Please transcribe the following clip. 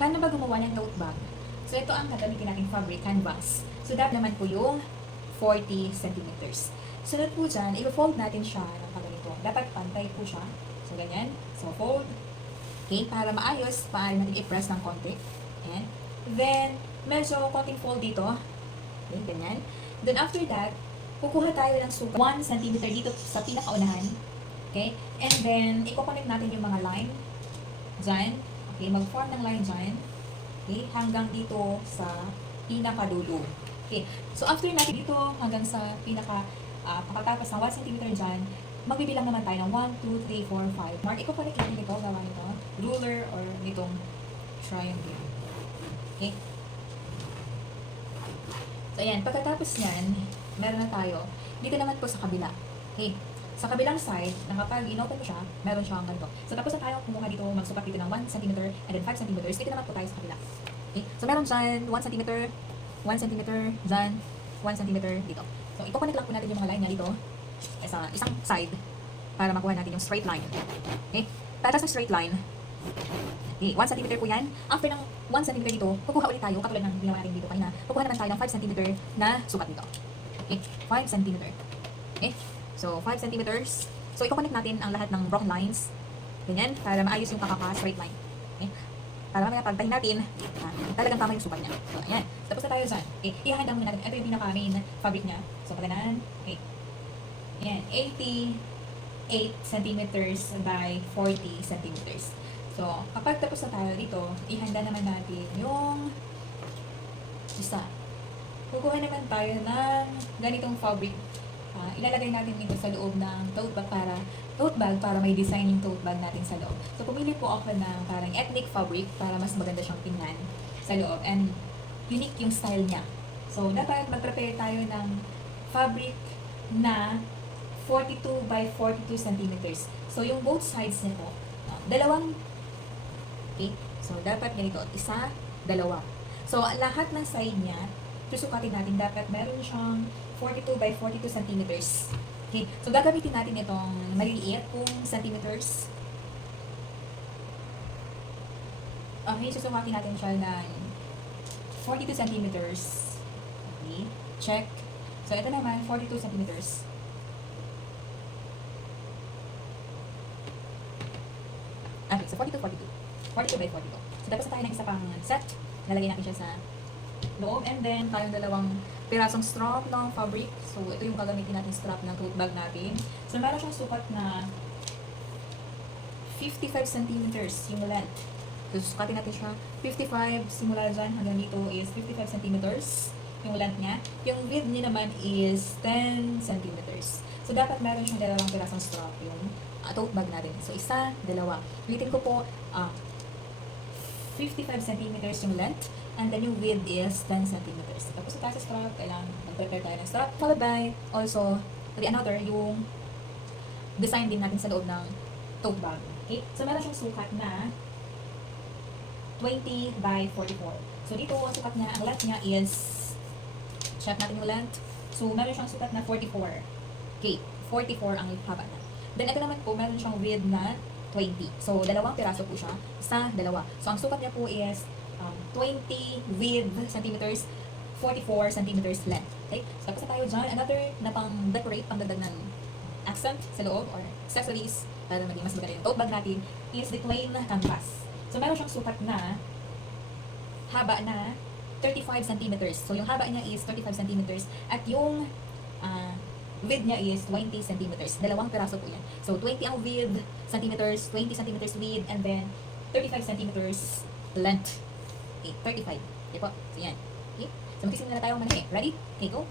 paano ba gumawa ng tote bag? So, ito ang gagamitin nating fabric canvas. So, dapat naman po yung 40 centimeters. Sunod po dyan, i-fold natin siya ng ganito. Dapat pantay po siya. So, ganyan. So, fold. Okay, para maayos, paano natin i-press ng konti. Ayan. Then, medyo konting fold dito. Okay, ganyan. Then, after that, kukuha tayo ng sukat 1 cm dito sa pinakaunahan. Okay? And then, i-connect natin yung mga line dyan. Okay, mag-form ng line dyan. Okay, hanggang dito sa pinakadulo. Okay, so after natin dito hanggang sa pagkatapos ng 1 cm dyan, magbibilang naman tayo ng 1, 2, 3, 4, 5. Mark, i-connect natin ito, gawa nito, ruler or nitong triangle. Okay? So, ayan, pagkatapos nyan, meron na tayo. Dito naman po sa kabila. Okay? Sa kabilang side, kapag in-open mo siya, meron siyang ganito. So, tapos na tayo kumuha dito, magsukat dito ng 1 cm and then 5 cm. Dito naman po tayo sa kabila. Okay? So, meron dyan 1 cm, 1 cm, dyan, 1 cm dito. So, i-connect lang po natin yung mga line niya dito sa isang side para makuha natin yung straight line. Okay? Tatas ng straight line. Okay, 1 cm po yan. After ng 1 cm dito, kukuha ulit tayo, katulad ng ginawa natin dito kanina. Kukuha naman tayo ng 5 cm na sukat dito. Okay? 5 cm. Okay? So, 5 centimeters. So, i-connect natin ang lahat ng broken lines. Ganyan, para maayos yung straight line. Okay? Para mamaya pagtahin natin, talagang tama yung sukat niya. So, ayan. Tapos na tayo dyan. Okay, ihahanda muna natin. Ito yung pinaka-main fabric niya. So, pagkanan. Okay. Ayan, 88 centimeters by 40 centimeters. So, kapag tapos na tayo dito, ihanda naman natin yung isa. Kukuha naman tayo ng ganitong fabric. Ilalagay natin ito sa loob ng tote bag para may design yung tote bag natin sa loob. So, pumili po ako ng parang ethnic fabric para mas maganda siyang tingnan sa loob and unique yung style niya. So, dapat mag-prepare tayo ng fabric na 42 by 42 centimeters. So, yung both sides nito, dalawang, okay? So, dapat ganito, isa, dalawa. So, lahat ng side niya, susukatin natin, dapat meron siyang 42 by 42 centimeters. Okay, so gagamitin natin itong maliliit kung centimeters. Okay, susukatin natin siya ng 42 centimeters. Okay, check. So, ito naman, 42 centimeters. Okay, so 42, 42. 42 by 42. So, tapos na tayo ng isa pang set. Lalagay natin siya sa loob. And then, tayong dalawang pirasong strap ng fabric. So, ito yung gagamitin natin strap ng tote bag natin. So, meron siyang sukat na 55 centimeters yung length. So, sukatin natin siya. 55, simula dyan hanggang dito is 55 centimeters yung length niya. Yung width niya naman is 10 centimeters. So, dapat meron siyang dalawang pirasong strap yung tote bag natin. So, isa, dalawa. Ulitin ko po, 55 centimeters yung length. And then yung width is 10 centimeters. Tapos sa taas sa strap, kailangan mag-prepare tayo ng strap. Followed by, also, another, yung design din natin sa loob ng tote bag. Okay? So, meron siyang sukat na 20 by 44. So, dito, ang sukat niya, ang length niya is, check natin yung length. So, meron siyang sukat na 44. Okay, 44 ang haba na. Then, ito naman po, meron siyang width na 20. So, dalawang piraso po siya. Isa, dalawa. So, ang sukat niya po is 20 width centimeters, 44 centimeters length. Okay? So, tapos na tayo dyan. Another na pang-decorate, pang-dagdag ng accent sa loob or accessories para maging mas maganda yung tote bag natin is the plain canvas. So, meron siyang sukat na haba na 35 centimeters. So, yung haba niya is 35 centimeters at yung width niya is 20 centimeters. Dalawang piraso po yan. So, 20 ang width centimeters, 20 centimeters width, and then 35 centimeters length. Okay, 35. Okay po. So, yan. Okay. So, magsisimula na tayo manahit. Ready? Okay, go.